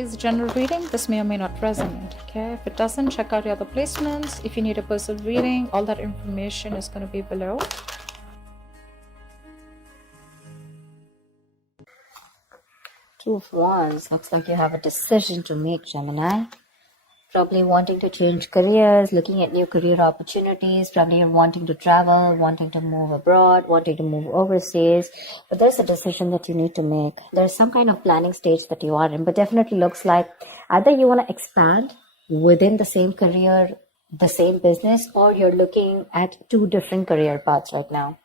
is general reading. This may or may not resonate. Okay, if it doesn't, check out your other placements. If you need a personal reading, all that information is going to be below. Two of Wands. Looks like you have a decision to make, Gemini. Probably wanting to change careers, looking at new career opportunities. Probably you're wanting to travel, wanting to move abroad, wanting to move overseas. But there's a decision that you need to make. There's some kind of planning stage that you are in, but definitely looks like either you want to expand within the same career, the same business, or you're looking at two different career paths right now.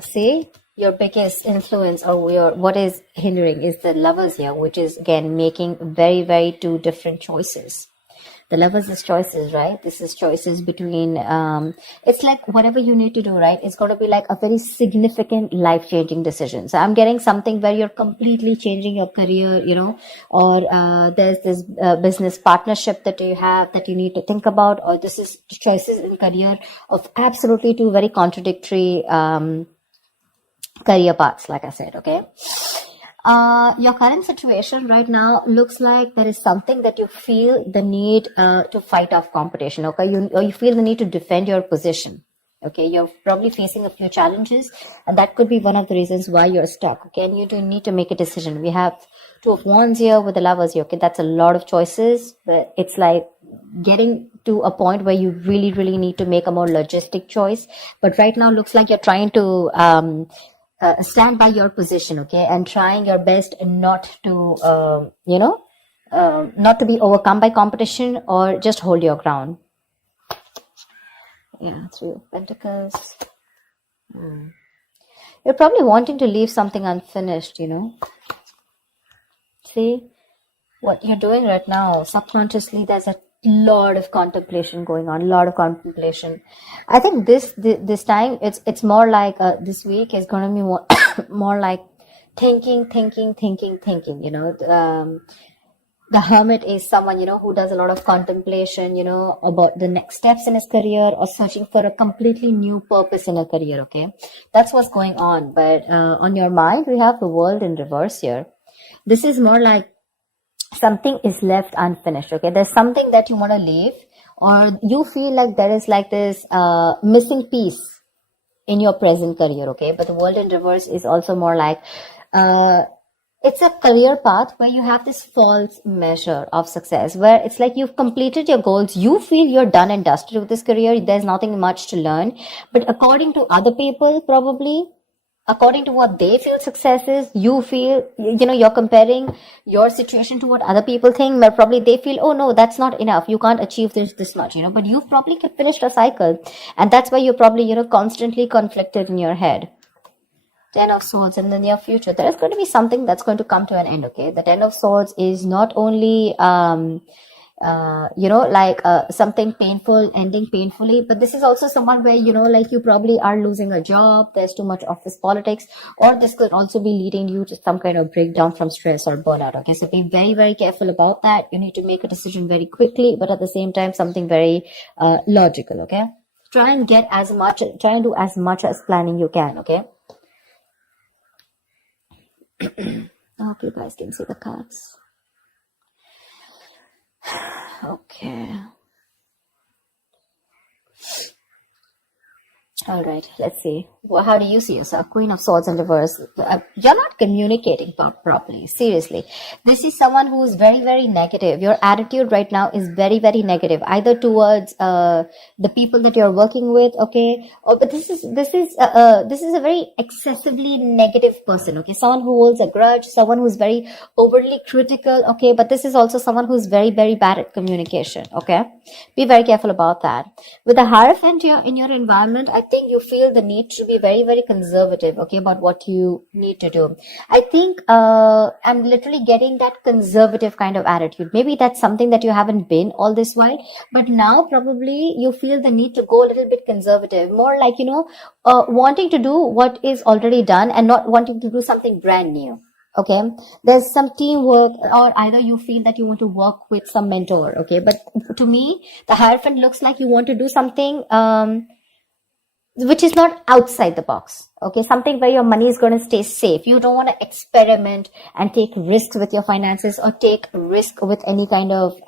See? Your biggest influence or what is hindering is the Lovers here, which is again making very, very two different choices. The Lovers is choices, right? This is choices between, it's like whatever you need to do, right? It's going to be like a very significant life-changing decision. So I'm getting something where you're completely changing your career, or there's this business partnership that you have that you need to think about, or this is choices in career of absolutely two very contradictory, career paths, like I said. Okay, your current situation right now looks like there is something that you feel the need to fight off competition. Okay, you feel the need to defend your position. Okay, you're probably facing a few challenges, and that could be one of the reasons why you're stuck. Okay, and you do need to make a decision. We have Two of Wands here with the Lovers here. Okay, that's a lot of choices, but it's like getting to a point where you really, really need to make a more logistic choice. But right now looks like you're trying to stand by your position, okay, and trying your best not to, not to be overcome by competition, or just hold your ground. Yeah, Three of Pentacles. You're probably wanting to leave something unfinished, See, what you're doing right now, subconsciously, there's a lot of contemplation going on, I think this time it's more like this week is going to be more more like thinking. The Hermit is someone who does a lot of contemplation, about the next steps in his career, or searching for a completely new purpose in a career. Okay, that's what's going on. But on your mind, we have the World in reverse here. This is more like something is left unfinished. Okay, there's something that you want to leave, or you feel like there is like this missing piece in your present career. Okay, but the World in reverse is also more like it's a career path where you have this false measure of success, where it's like you've completed your goals, you feel you're done and dusted with this career, there's nothing much to learn. But according to other people, probably according to what they feel success is, you feel, you're comparing your situation to what other people think, where probably they feel, oh no, that's not enough, you can't achieve this much, but you've probably finished a cycle, and that's why you're probably, constantly conflicted in your head. Ten of Swords in the near future, there is going to be something that's going to come to an end. Okay, the Ten of Swords is not only something painful ending painfully, but this is also someone where like you probably are losing a job, there's too much office politics, or this could also be leading you to some kind of breakdown from stress or burnout. Okay, so be very, very careful about that. You need to make a decision very quickly, but at the same time something very logical. Okay, try and do as much as planning you can. Okay, I hope you guys can see the cards. Okay. All right, let's see. Well, how do you see yourself? Queen of Swords in reverse. You're not communicating properly. Seriously. This is someone who is very, very negative. Your attitude right now is very, very negative, either towards the people that you're working with, okay? But this is a very excessively negative person, okay? Someone who holds a grudge, someone who's very overly critical, okay? But this is also someone who's very, very bad at communication, okay? Be very careful about that. With the Hierophant here in your environment, I think you feel the need to be very, very conservative, okay, about what you need to do. I think I'm literally getting that conservative kind of attitude. Maybe that's something that you haven't been all this while, but now probably you feel the need to go a little bit conservative, more like, wanting to do what is already done and not wanting to do something brand new. Okay, there's some teamwork, or either you feel that you want to work with some mentor. Okay, but to me, the Hierophant looks like you want to do something which is not outside the box. Okay, something where your money is going to stay safe. You don't want to experiment and take risks with your finances or take risk with any kind of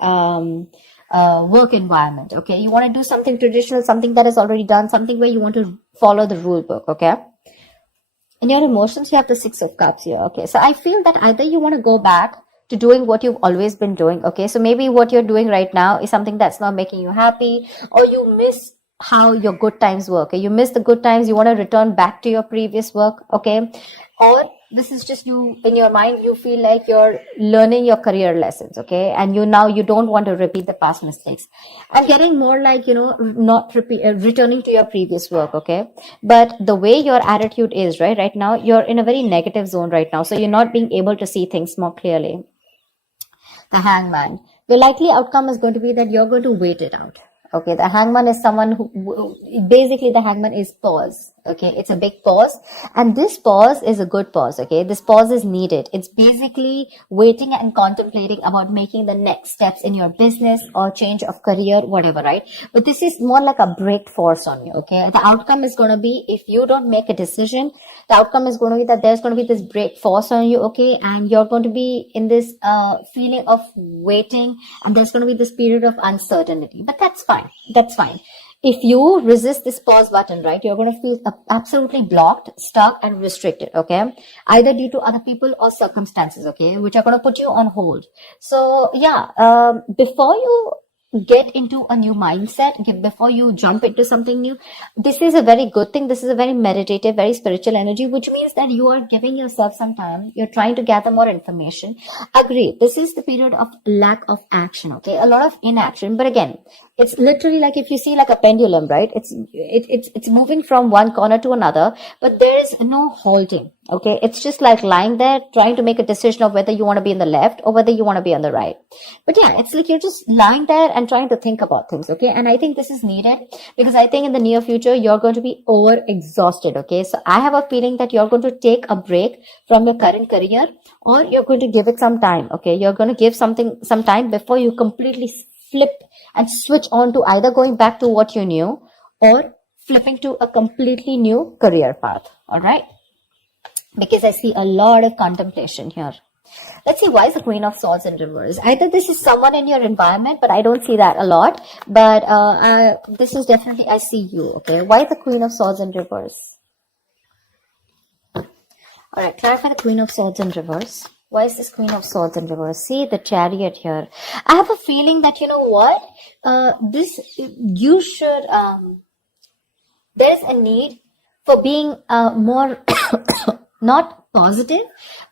work environment. Okay, you want to do something traditional, something that is already done, something where you want to follow the rule book. Okay. In your emotions, you have the Six of Cups here. Okay, so I feel that either you want to go back to doing what you've always been doing. Okay, so maybe what you're doing right now is something that's not making you happy, or you miss how your good times work. Okay, you miss the good times, you want to return back to your previous work. Okay, or this is just you in your mind, you feel like you're learning your career lessons. Okay, and you don't want to repeat the past mistakes. I'm getting more like, not returning to your previous work. Okay, but the way your attitude is right now, you're in a very negative zone right now, so you're not being able to see things more clearly. The Hangman. The likely outcome is going to be that you're going to wait it out. Okay, the Hangman is someone basically the Hangman is pause. Okay, it's a big pause, and this pause is a good pause. Okay, this pause is needed. It's basically waiting and contemplating about making the next steps in your business or change of career, whatever, right? But this is more like a break force on you. Okay, the outcome is going to be, if you don't make a decision, the outcome is going to be that there's going to be this break force on you. Okay, and you're going to be in this feeling of waiting, and there's going to be this period of uncertainty. But that's fine. That's fine. If you resist this pause button, right, you're going to feel absolutely blocked, stuck, and restricted. Okay, either due to other people or circumstances. Okay, which are going to put you on hold. So yeah, before you get into a new mindset, before you jump into something new, this is a very good thing. This is a very meditative, very spiritual energy, which means that you are giving yourself some time. You're trying to gather more information. Agree, this is the period of lack of action. Okay, a lot of inaction, but again, it's literally like if you see like a pendulum, right? It's moving from one corner to another, but there is no halting. Okay, it's just like lying there trying to make a decision of whether you want to be in the left or whether you want to be on the right. But yeah, it's like you're just lying there and trying to think about things. Okay, and I think this is needed because I think in the near future you're going to be over exhausted. Okay, so I have a feeling that you're going to take a break from your current career, or you're going to give it some time. Okay, you're going to give some time before you completely flip and switch on to either going back to what you knew or flipping to a completely new career path. All right, because I see a lot of contemplation here. Let's see, why is the Queen of Swords in reverse? Either this is someone in your environment, but I don't see that a lot. But this is definitely, I see you. Okay, why is the Queen of Swords in reverse? All right, clarify the Queen of Swords in reverse. Why is this Queen of Swords in reverse? See the Chariot here. I have a feeling that, you know what, you should, there's a need for being more, not positive,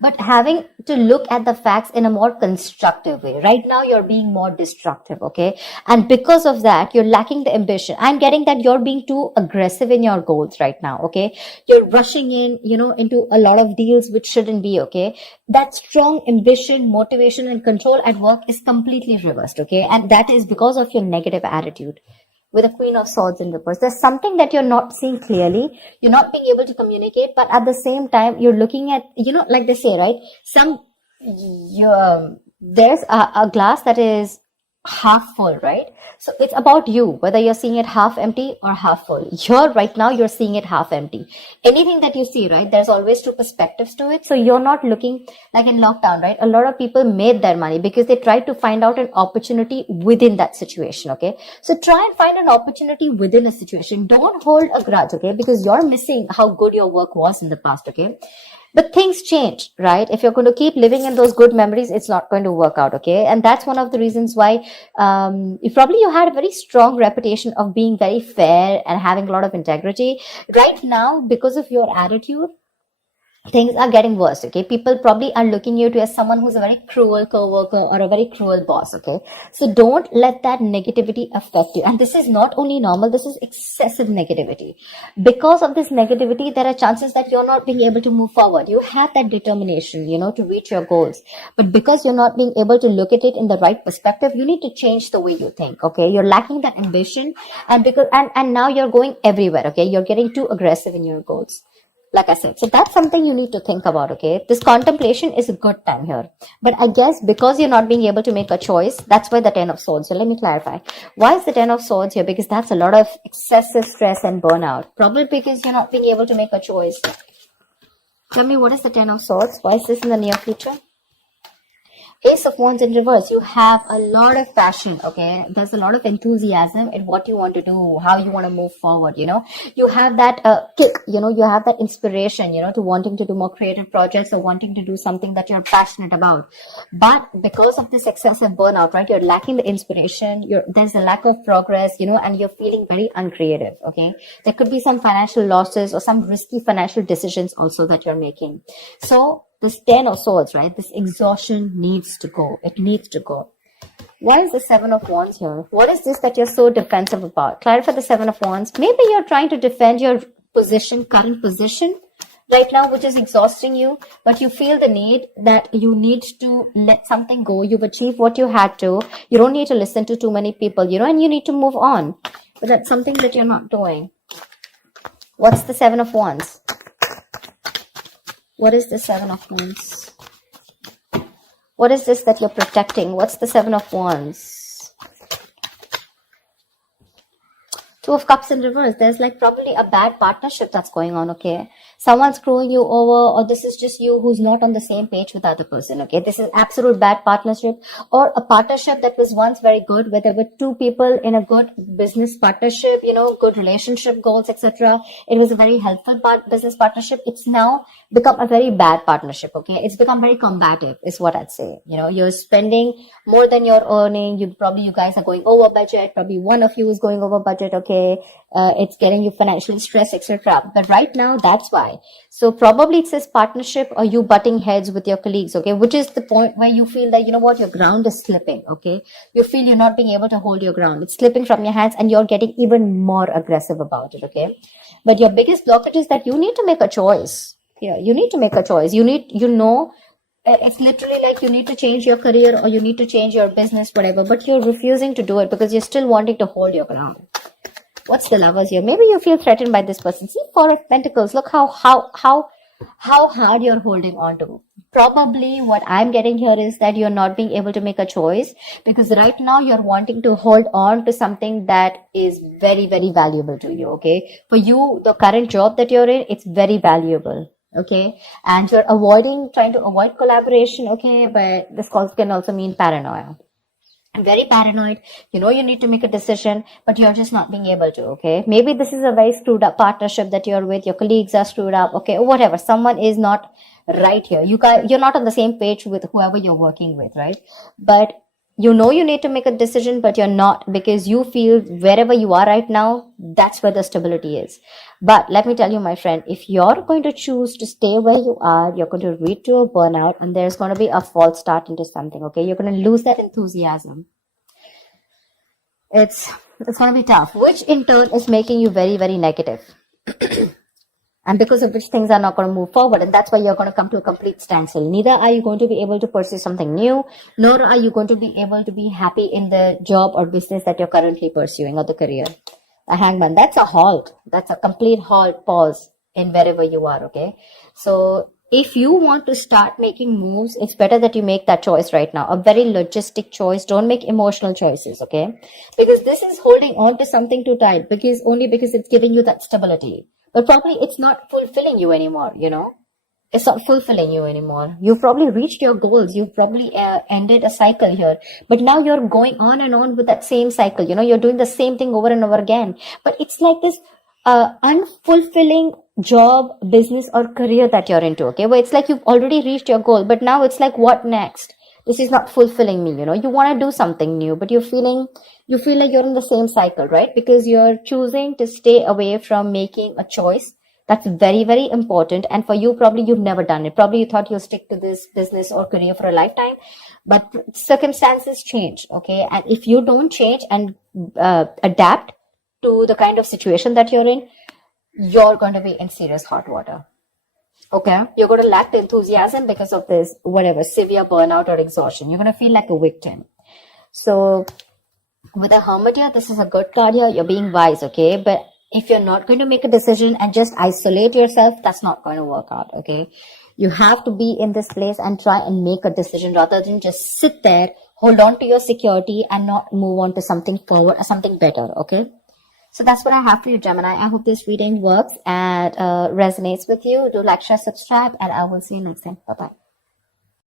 but having to look at the facts in a more constructive way. Right now, you're being more destructive, okay? And because of that, you're lacking the ambition. I'm getting that you're being too aggressive in your goals right now, okay? You're rushing in, into a lot of deals which shouldn't be, okay? That strong ambition, motivation, and control at work is completely reversed, okay? And that is because of your negative attitude. With a Queen of Swords in reverse, there's something that you're not seeing clearly. You're not being able to communicate, but at the same time, you're looking at, like they say, right? There's a glass that is half full, right? So it's about you, whether you're seeing it half empty or half full. Here, right now, you're seeing it half empty. Anything that you see, right? There's always two perspectives to it. So you're not looking like in lockdown, right? A lot of people made their money because they tried to find out an opportunity within that situation, okay? So try and find an opportunity within a situation. Don't hold a grudge, okay? Because you're missing how good your work was in the past, okay? But things change, right? If you're going to keep living in those good memories, it's not going to work out, okay? And that's one of the reasons why you had a very strong reputation of being very fair and having a lot of integrity. Right now, because of your attitude, things are getting worse, okay? People probably are looking you to as someone who's a very cruel coworker or a very cruel boss, okay? So don't let that negativity affect you. And this is not only normal, this is excessive negativity. Because of this negativity, there are chances that you're not being able to move forward. You have that determination, to reach your goals. But because you're not being able to look at it in the right perspective, you need to change the way you think, okay? You're lacking that ambition, and now you're going everywhere, okay? You're getting too aggressive in your goals. Like I said, so that's something you need to think about, okay? This contemplation is a good time here. But I guess because you're not being able to make a choice, that's why the Ten of Swords. So let me clarify. Why is the Ten of Swords here? Because that's a lot of excessive stress and burnout. Probably because you're not being able to make a choice. Tell me, what is the Ten of Swords? Why is this in the near future? Ace of Wands in reverse. You have a lot of passion, okay? There's a lot of enthusiasm in what you want to do, how you want to move forward, you know? You have that kick, you know? You have that inspiration, you know, to wanting to do more creative projects or wanting to do something that you're passionate about. But because of this excessive burnout, right, you're lacking the inspiration, there's a lack of progress, you know, and you're feeling very uncreative, okay? There could be some financial losses or some risky financial decisions also that you're making. So, this Ten of Swords, right? This exhaustion needs to go. It needs to go. Why is the Seven of Wands here? What is this that you're so defensive about? Clarify the Seven of Wands. Maybe you're trying to defend your position, current position right now, which is exhausting you, but you feel the need that you need to let something go. You've achieved what you had to. You don't need to listen to too many people, you know, and you need to move on. But that's something that you're not doing. What's the Seven of Wands? What is the Seven of Wands? What is this that you're protecting? What's the Seven of Wands? Two of Cups in reverse. There's like probably a bad partnership that's going on, okay? Someone's screwing you over, or this is just you who's not on the same page with the other person, okay? This is absolute bad partnership, or a partnership that was once very good, where there were two people in a good business partnership, you know, good relationship goals, etc. It was a very helpful business partnership. It's now become a very bad partnership, okay? It's become very combative, is what I'd say. You know, you're spending more than you're earning. You guys are going over budget. Probably one of you is going over budget, okay? It's getting you financially stressed, etc. But right now, that's why. So probably it says partnership or you butting heads with your colleagues, okay? Which is the point where you feel that, you know what, your ground is slipping, okay? You feel you're not being able to hold your ground. It's slipping from your hands and you're getting even more aggressive about it, okay? But your biggest blockage is that you need to make a choice. Yeah, you need to make a choice. It's literally like you need to change your career or you need to change your business, whatever, but you're refusing to do it because you're still wanting to hold your ground. What's the Lovers here? Maybe you feel threatened by this person. See, Four of Pentacles. Look how hard you're holding on to. Probably what I'm getting here is that you're not being able to make a choice because right now you're wanting to hold on to something that is very, very valuable to you, okay? For you, the current job that you're in, it's very valuable, okay? And you're trying to avoid collaboration, okay? But this can also mean paranoia. Very paranoid, you know, you need to make a decision, but you're just not being able to, okay? Maybe this is a very screwed up partnership that you're with, your colleagues are screwed up, okay, or whatever, someone is not right here. You're not on the same page with whoever you're working with, right? But you know you need to make a decision, but you're not, because you feel wherever you are right now, that's where the stability is. But let me tell you, my friend, if you're going to choose to stay where you are, you're going to lead to a burnout and there's going to be a false start into something, okay? You're going to lose that enthusiasm. It's going to be tough, which in turn is making you very, very negative. And because of which things are not going to move forward. And that's why you're going to come to a complete standstill. Neither are you going to be able to pursue something new, nor are you going to be able to be happy in the job or business that you're currently pursuing or the career. A Hangman, that's a halt. That's a complete halt, pause in wherever you are, okay? So if you want to start making moves, it's better that you make that choice right now. A very logistic choice. Don't make emotional choices, okay? Because this is holding on to something too tight because it's giving you that stability. But probably it's not fulfilling you anymore, you know? It's not fulfilling you anymore. You've probably reached your goals. You've probably ended a cycle here. But now you're going on and on with that same cycle. You know, you're doing the same thing over and over again. But it's like this unfulfilling job, business, or career that you're into, okay? Where it's like you've already reached your goal. But now it's like, what next? This is not fulfilling me, you know? You want to do something new, but you feel like you're in the same cycle, right? Because you're choosing to stay away from making a choice. That's very, very important. And for you, probably you've never done it. Probably you thought you'll stick to this business or career for a lifetime, but circumstances change, okay? And if you don't change and adapt to the kind of situation that you're in, you're going to be in serious hot water. Okay, you're going to lack the enthusiasm because of this, whatever, severe burnout or exhaustion. You're going to feel like a victim. So with the Hermit here, this is a good card here. You're being wise, okay? But If you're not going to make a decision and just isolate yourself, that's not going to work out, okay? You have to be in this place and try and make a decision rather than just sit there, hold on to your security and not move on to something forward or something better, okay? So that's what I have for you, Gemini. I hope this reading works and resonates with you. Do like, share, subscribe, and I will see you next time. Bye-bye.